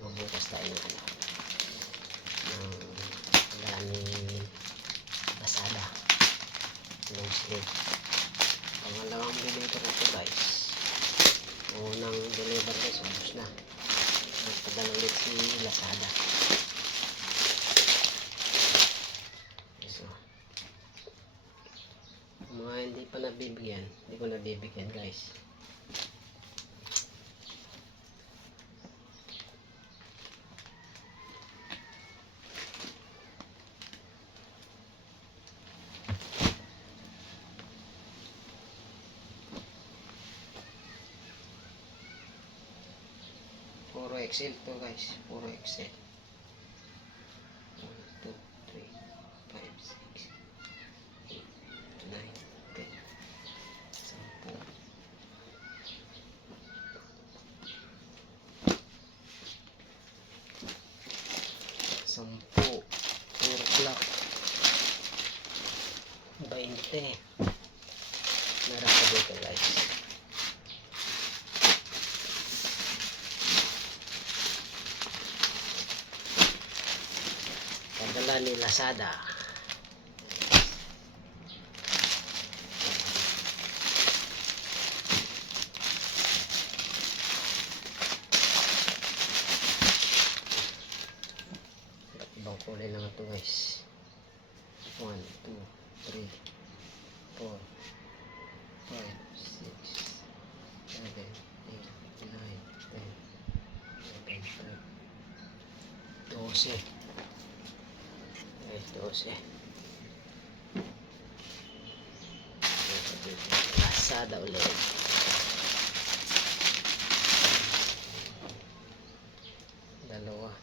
Magbukas tayo ng. Ng daming Lazada. Long sleeve. Pangalawang deliver ito guys. Unang deliver guys, ubus na. Nagpadala ulit si Lazada. So, mga hindi pa nabibigyan, hindi ko nabibigyan guys. Puro Excel to guys. Puro Excel. 1, 2, 3, 5, 6, 8, 9, 10. Sampu. Sampu. Puro clock. 20. Meron pa dito guys. Padala ni Lazada. Ibang kulay lang ito guys. 1, 2, 3, 4, 5, 6, 7, 8, 9, 10, 11, 12. Guys, 12. Lazada ulit. Dalawa.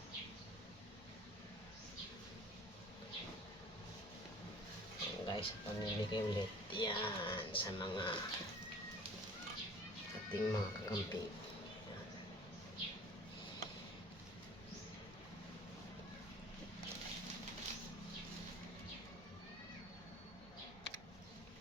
Ayan, guys, pamimigay ulit. Yan, sa mga ating mga kakamping.